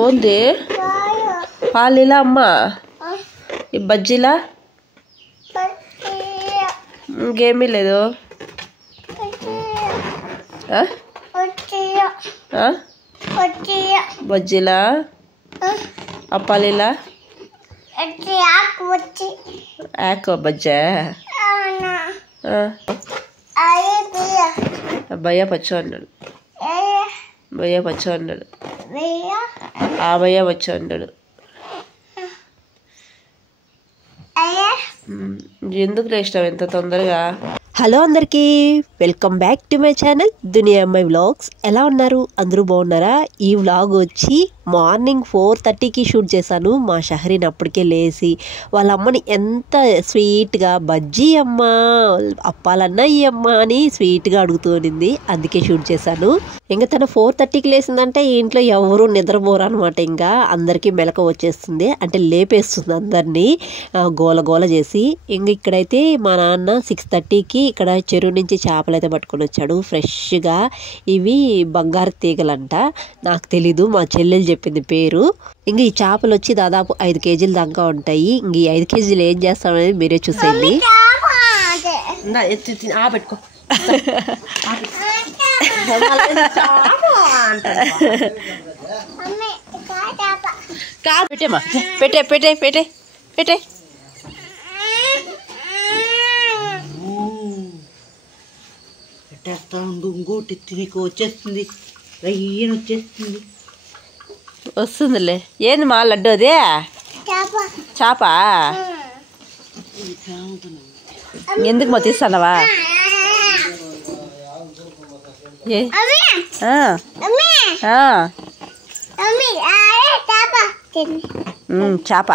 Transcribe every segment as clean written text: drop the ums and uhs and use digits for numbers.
ఓంది పాలిలా అమ్మ ఈ బజ్జీలా ఇంకేమీ లేదు బజ్జీలా అప్పాలిలా ఆకు బజ్జా భయ్య పచ్చో అన్నాడు భయ్య పచ్చో అన్నాడు ఆ భయ్య వచ్చో అన్నాడు ఎందుకు లేచినావు ఎంత తొందరగా హలో అందరికీ welcome back to my channel దునియా అమ్మాయి వ్లాగ్స్ ఎలా ఉన్నారు అందరూ బాగున్నారా ఈ వ్లాగ్ వచ్చి మార్నింగ్ 4:30కి షూట్ చేశాను మా షహరీన్ అప్పటికే లేచి వాళ్ళ అమ్మని ఎంత స్వీట్గా బజ్జీ అమ్మ అప్పాలన్నా ఈ అమ్మ అని స్వీట్గా అడుగుతూనింది అందుకే షూట్ చేశాను ఇంకా తను 4:30కి లేచిందంటే ఇంట్లో ఎవరు నిద్రపోరు అనమాట ఇంకా అందరికీ మెలక వచ్చేస్తుంది అంటే లేపేస్తుంది అందరినీ గోల గోల చేసి ఇంక ఇక్కడైతే మా నాన్న 6:30కి ఇక్కడ చెరువు నుంచి చేపలు అయితే పట్టుకొని వచ్చాడు ఫ్రెష్గా ఇవి బంగారు తీగలంట నాకు తెలీదు మా చెల్లెలు చెప్పింది పేరు ఇంక ఈ చేపలు వచ్చి దాదాపు 5 కేజీల దాకా ఉంటాయి ఇంక ఈ 5 కేజీలు ఏం చేస్తామనేది మీరే చూసేయండి పెట్టుకో పెట్టేమా పెట్టే పెట్టే పెట్టే పెట్టే పెట్టేస్తా ఉండు ఇంకోటి నీకు వచ్చేస్తుంది రయ్యని వచ్చేస్తుంది వస్తుందిలే ఏంది మా లడ్డు అదే చేప ఎందుకు మా తీస్తానవా చేప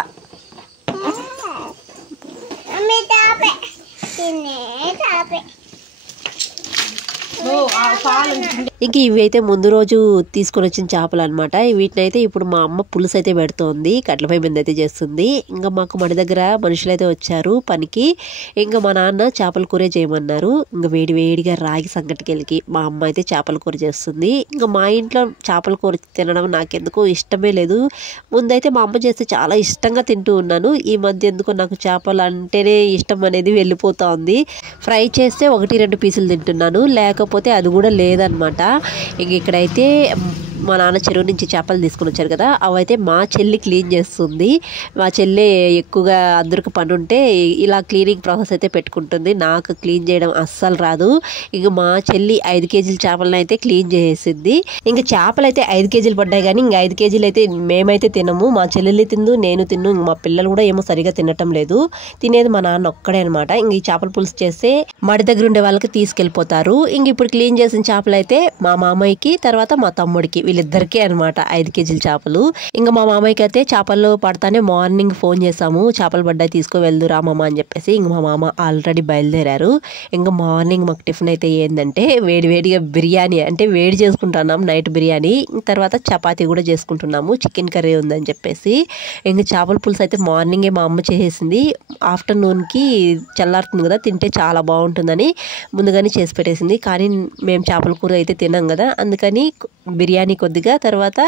ఇంక ఇవి అయితే ముందు రోజు తీసుకొని వచ్చిన చేపలు అనమాట వీటిని అయితే ఇప్పుడు మా అమ్మ పులుసు అయితే పెడుతోంది కట్లపై మీద అయితే చేస్తుంది ఇంకా మాకు మన దగ్గర మనుషులు అయితే వచ్చారు పనికి ఇంకా మా నాన్న చేపల కూర చేయమన్నారు ఇంకా వేడి వేడిగా రాగి సంగటికెళ్ళకి మా అమ్మ అయితే చేపల కూర చేస్తుంది ఇంకా మా ఇంట్లో చేపల కూర తినడం నాకెందుకో ఇష్టమే లేదు ముందైతే మా అమ్మ చేస్తే చాలా ఇష్టంగా తింటూ ఉన్నాను ఈ మధ్య ఎందుకో నాకు చేపలు అంటేనే ఇష్టం అనేది వెళ్ళిపోతా ఉంది ఫ్రై చేస్తే 1-2 పీసులు తింటున్నాను లేకపోతే అది కూడా లేదనమాట ఇంక ఇక్కడైతే మా నాన్న చెరువు నుంచి చేపలు తీసుకుని వచ్చారు కదా అవైతే మా చెల్లి క్లీన్ చేస్తుంది మా చెల్లి ఎక్కువగా అందరికి పని ఉంటే ఇలా క్లీనింగ్ ప్రాసెస్ అయితే పెట్టుకుంటుంది నాకు క్లీన్ చేయడం అస్సలు రాదు ఇంక మా చెల్లి 5 కేజీల చేపలను అయితే క్లీన్ చేసేసింది ఇంకా చేపలు అయితే 5 కేజీలు పడ్డాయి కానీ ఇంకా 5 కేజీలు అయితే మేమైతే తినము మా చెల్లెల్ని తిందు నేను తిన్ను మా పిల్లలు కూడా ఏమో సరిగా తినటం లేదు తినేది మా నాన్న ఒక్కడే అనమాట ఇంక ఈ చేపల పులుసు చేస్తే మడి దగ్గర ఉండే వాళ్ళకి తీసుకెళ్ళిపోతారు ఇంక ఇప్పుడు క్లీన్ చేసిన చేపలు అయితే మా మామయ్యకి తర్వాత మా తమ్ముడికి వీళ్ళిద్దరికీ అనమాట 5 కేజీల చేపలు ఇంకా మా మామయ్యకి అయితే చేపలు పడతానే మార్నింగ్ ఫోన్ చేసాము చేపలు పడ్డాయి తీసుకు వెళ్దురా మామ అని చెప్పేసి ఇంక మా మామ ఆల్రెడీ బయలుదేరారు ఇంకా మార్నింగ్ మాకు టిఫిన్ అయితే ఏంటంటే వేడివేడిగా బిర్యానీ అంటే వేడి చేసుకుంటున్నాం నైట్ బిర్యానీ తర్వాత చపాతీ కూడా చేసుకుంటున్నాము చికెన్ కర్రీ ఉందని చెప్పేసి ఇంకా చేపల పులుసు అయితే మార్నింగే మా అమ్మ చేసేసింది ఆఫ్టర్నూన్కి చల్లారుతుంది కదా తింటే చాలా బాగుంటుందని ముందుగానే చేసి పెట్టేసింది కానీ మేము చేపల కూర అయితే తినాం కదా అందుకని బిర్యానీ కొద్దిగా తర్వాత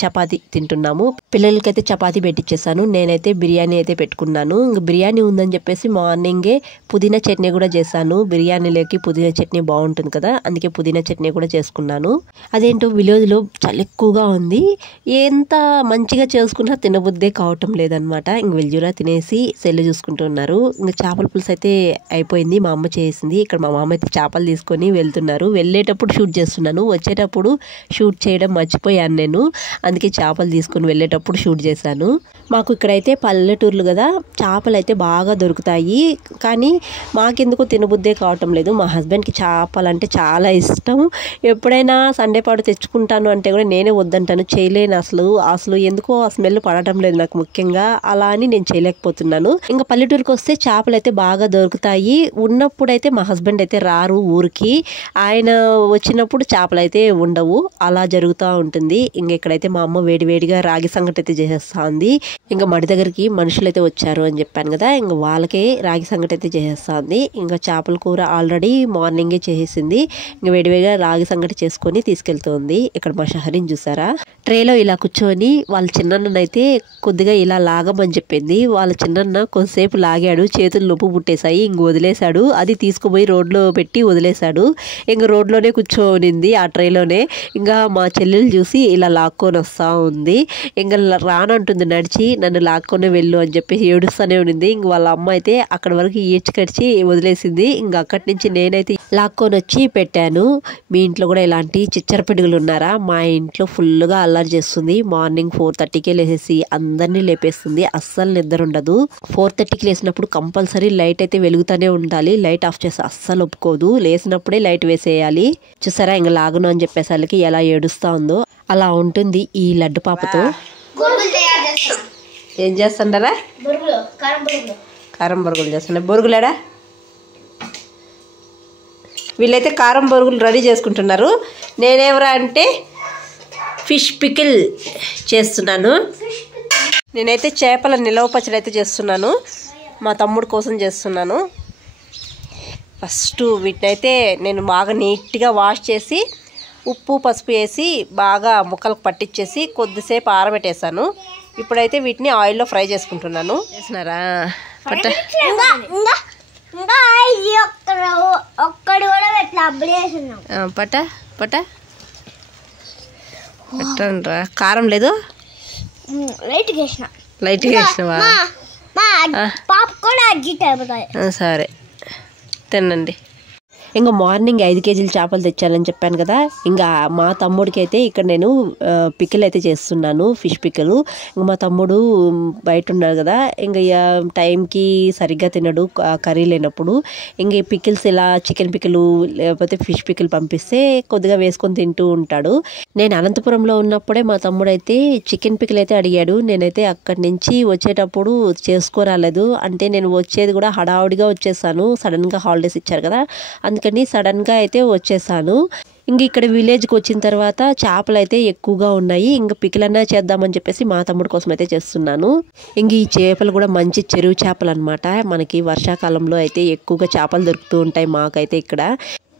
చపాతీ తింటున్నాము పిల్లలకైతే చపాతీ పెట్టించేసాను నేనైతే బిర్యానీ అయితే పెట్టుకున్నాను ఇంక బిర్యానీ ఉందని చెప్పేసి మార్నింగే పుదీనా చట్నీ కూడా చేశాను బిర్యానీలోకి పుదీనా చట్నీ బాగుంటుంది కదా అందుకే పుదీనా చట్నీ కూడా చేసుకున్నాను అదేంటో విలేజ్లో చాలా ఎక్కువగా ఉంది ఎంత మంచిగా చేసుకున్నా తినబుద్దే కావటం లేదనమాట ఇంక వెల్జురా తినేసి సెల్లు చూసుకుంటున్నారు ఇంక చేపల పులుసు అయితే అయిపోయింది మా అమ్మ చేసింది ఇక్కడ మా మామ అయితే చేపలు తీసుకొని వెళ్తున్నారు వెళ్ళేటప్పుడు షూట్ చేస్తున్నాను వచ్చేటప్పుడు షూట్ చేయడం మర్చిపోయాను నేను అందుకే చేపలు తీసుకుని వెళ్ళేటప్పుడు షూట్ చేశాను మాకు ఇక్కడైతే పల్లెటూర్లు కదా చేపలు అయితే బాగా దొరుకుతాయి కానీ మాకెందుకో తినబుద్దే కావటం లేదు మా హస్బెండ్కి చేపలు అంటే చాలా ఇష్టం ఎప్పుడైనా సండే పాటు తెచ్చుకుంటాను అంటే కూడా నేనే వద్దంటాను చేయలేను అసలు ఎందుకో ఆ స్మెల్ పడటం లేదు నాకు ముఖ్యంగా అలా అని నేను చేయలేకపోతున్నాను ఇంకా పల్లెటూరుకి వస్తే చేపలు అయితే బాగా దొరుకుతాయి ఉన్నప్పుడైతే మా హస్బెండ్ అయితే రారు ఊరికి ఆయన వచ్చినప్పుడు అప్పుడు చేపలు అయితే ఉండవు, అలా జరుగుతూ ఉంటుంది. ఇంక ఇక్కడైతే మా అమ్మ వేడివేడిగా రాగి సంగటి అయితే చేసేస్తుంది. ఇంకా మడి దగ్గరికి మనుషులు అయితే వచ్చారు అని చెప్పాను కదా, ఇంకా వాళ్ళకే రాగి సంగటి అయితే చేసేస్తుంది. ఇంకా చేపల కూర ఆల్రెడీ మార్నింగే చేసేసింది. ఇంకా వేడివేడిగా రాగి సంగటి చేసుకొని తీసుకెళ్తుంది. ఇక్కడ మా షహరీని చూసారా, ట్రేలో ఇలా కూర్చొని వాళ్ళ చిన్నన్నైతే కొద్దిగా ఇలా లాగమని చెప్పింది. వాళ్ళ చిన్నన్న కొంతసేపు లాగాడు, చేతులు నొప్పు పుట్టేశాయి, ఇంక వదిలేశాడు. అది తీసుకుపోయి రోడ్లో పెట్టి వదిలేశాడు. ఇంక రోడ్లోనే కూర్చోనింది ఆ ట్రేలోనే. ఇంకా మా చెల్లెలు చూసి ఇలా లాక్కొని వస్తూ ఉంది. ఇంకా రానంటుంది నడిచి, నన్ను లాక్కొని వెళ్ళు అని చెప్పి ఏడుస్తూనే ఉన్నింది. ఇంక వాళ్ళ అమ్మ అయితే అక్కడి వరకు ఈడ్చికడిచి వదిలేసింది. ఇంకా అక్కడి నుంచి నేనైతే లాక్కొని వచ్చి పెట్టాను. మీ ఇంట్లో కూడా ఇలాంటి చిచ్చర పిడుగులు ఉన్నారా? మా ఇంట్లో ఫుల్గా అల్లరి చేస్తుంది. మార్నింగ్ 4:30కే లేసేసి అందరినీ లేపేస్తుంది. అస్సలు నిద్ర ఉండదు. 4:30కి లేసినప్పుడు కంపల్సరీ లైట్ అయితే వెలుగుతూనే ఉండాలి. లైట్ ఆఫ్ చేస్తే అస్సలు ఒప్పుకోదు. లేసినప్పుడే లైట్ వేసేయాలి. చూసారా ఇంకా లాగును అని చెప్పేసరికి ఎలా ఏడుస్తా ఉందో. అలా ఉంటుంది ఈ లడ్డు పాపతో. ఏం చేస్తుంటారా? కారం బొరుగులు చేస్తున్నా. బొరుగులేడా? వీళ్ళైతే కారం బొరుగులు రెడీ చేసుకుంటున్నారు. నేనేవరా అంటే ఫిష్ పికిల్ చేస్తున్నాను. నేనైతే చేపల నిలవ పచ్చడి అయితే చేస్తున్నాను. మా తమ్ముడు కోసం చేస్తున్నాను. ఫస్ట్ వీటినైతే నేను బాగా నీట్గా వాష్ చేసి ఉప్పు పసుపు వేసి బాగా ముక్కలకు పట్టించేసి కొద్దిసేపు ఆరబెట్టేసాను. ఇప్పుడైతే వీటిని ఆయిల్లో ఫ్రై చేసుకుంటున్నాను. చేసినారా? పట్ట పట్ట పట్ట పట్టండ్రా. కారం లేదు, లైట్గా వేసినవా? సరే తినండి. ఇంకా మార్నింగ్ 5 కేజీల చేపలు తెచ్చానని చెప్పాను కదా. ఇంకా మా తమ్ముడికి అయితే ఇక్కడ నేను పికిల్ అయితే చేస్తున్నాను, ఫిష్ పికిల్. ఇంకా మా తమ్ముడు బయట ఉన్నాడు కదా, ఇంకా టైంకి సరిగ్గా తినడు కర్రీ లేనప్పుడు. ఇంక ఈ పికిల్స్ ఇలా చికెన్ పికిల్ లేకపోతే ఫిష్ పికిల్ పంపిస్తే కొద్దిగా వేసుకొని తింటూ ఉంటాడు. నేను అనంతపురంలో ఉన్నప్పుడే మా తమ్ముడు అయితే చికెన్ పికిల్ అయితే అడిగాడు. నేనైతే అక్కడి నుంచి వచ్చేటప్పుడు చేసుకోరాలేదు. అంటే నేను వచ్చేది కూడా హడావుడిగా వచ్చేసాను. సడన్గా హాలిడేస్ ఇచ్చారు కదా, అందుకని సడన్గా అయితే వచ్చేసాను. ఇంక ఇక్కడ విలేజ్కి వచ్చిన తర్వాత చేపలు అయితే ఎక్కువగా ఉన్నాయి. ఇంకా పికిలన్నా చేద్దామని చెప్పేసి మా తమ్ముడు కోసం అయితే చేస్తున్నాను. ఇంక ఈ చేపలు కూడా మంచి చెరువు చేపలు అనమాట. మనకి వర్షాకాలంలో అయితే ఎక్కువగా చేపలు దొరుకుతూ ఉంటాయి మాకైతే ఇక్కడ.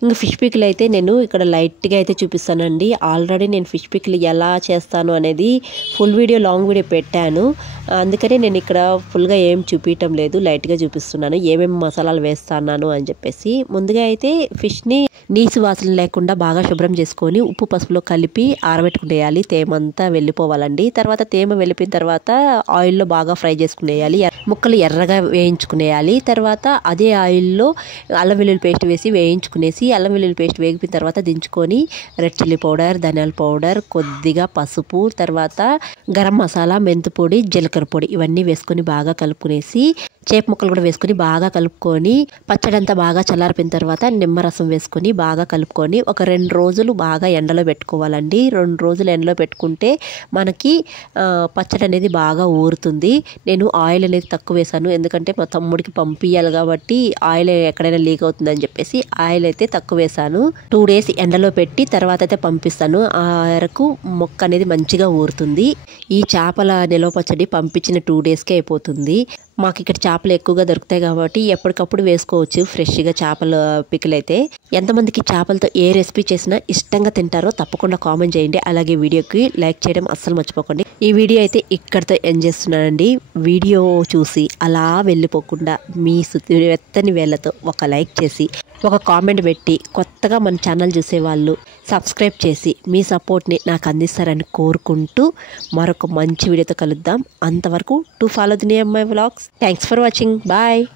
ఇంకా ఫిష్ పికిల్ అయితే నేను ఇక్కడ లైట్గా అయితే చూపిస్తానండి. ఆల్రెడీ నేను ఫిష్ పికిల్ ఎలా చేస్తాను అనేది ఫుల్ వీడియో, లాంగ్ వీడియో పెట్టాను. అందుకని నేను ఇక్కడ ఫుల్గా ఏం చూపించటం లేదు, లైట్గా చూపిస్తున్నాను ఏమేమి మసాలాలు వేస్తాను అని చెప్పేసి. ముందుగా అయితే ఫిష్ని నీసు వాసన లేకుండా బాగా శుభ్రం చేసుకొని ఉప్పు పసుపులో కలిపి ఆరబెట్టుకునేయాలి. తేమంతా వెళ్ళిపోవాలండి. తర్వాత తేమ వెళ్ళిపోయిన తర్వాత ఆయిల్లో బాగా ఫ్రై చేసుకునేయాలి. ముక్కలు ఎర్రగా వేయించుకునేయాలి. తర్వాత అదే ఆయిల్లో అల్లం వెల్లుల్లి పేస్ట్ వేసి వేయించుకునేసి, అల్లం వెల్లుల్లి పేస్ట్ వేగిన తర్వాత దించుకొని రెడ్ చిల్లీ పౌడర్, ధనియాల పౌడర్, కొద్దిగా పసుపు, తర్వాత గరం మసాలా, మెంతు పొడి, జీలకర్ర పొడి ఇవన్నీ వేసుకొని బాగా కలుపుకునేసి చేప ముక్కలు కూడా వేసుకొని బాగా కలుపుకొని పచ్చడి అంతా బాగా చల్లారిపోయిన తర్వాత నిమ్మరసం వేసుకొని బాగా కలుపుకొని ఒక 2 రోజులు బాగా ఎండలో పెట్టుకోవాలండి. 2 రోజులు ఎండలో పెట్టుకుంటే మనకి పచ్చడి అనేది బాగా ఊరుతుంది. నేను ఆయిల్ అనేది తక్కువ వేసాను, ఎందుకంటే మా తమ్ముడికి పంపించాలి కాబట్టి ఆయిల్ ఎక్కడైనా లీక్ అవుతుందని చెప్పేసి ఆయిల్ అయితే తక్కువ వేసాను. 2 డేస్ ఎండలో పెట్టి తర్వాత అయితే పంపిస్తాను. ఆ వరకు మొక్క అనేది మంచిగా ఊరుతుంది. ఈ చేపల నిలవ పచ్చడి పంపించిన 2 డేస్కే అయిపోతుంది. మాకు ఇక్కడ చేపలు ఎక్కువగా దొరుకుతాయి కాబట్టి ఎప్పటికప్పుడు వేసుకోవచ్చు ఫ్రెష్గా చేపల పికిల్ అయితే. ఎంతమందికి చేపలతో ఏ రెసిపీ చేసినా ఇష్టంగా తింటారో తప్పకుండా కామెంట్ చేయండి. అలాగే వీడియోకి లైక్ చేయడం అస్సలు మర్చిపోకండి. ఈ వీడియో అయితే ఇక్కడితో ఎండ్ చేస్తున్నానండి. వీడియో చూసి అలా వెళ్ళిపోకుండా మీ వెత్తని వేళ్ళతో ఒక లైక్ చేసి ఒక కామెంట్ పెట్టి కొత్తగా మన ఛానల్ చూసేవాళ్ళు సబ్స్క్రైబ్ చేసి మీ సపోర్ట్ని నాకు అందిస్తారని కోరుకుంటూ మరొక మంచి వీడియోతో కలుద్దాం. అంతవరకు టు ఫాలో దునియా అమ్మాయి vlogs. Thanks for watching. Bye.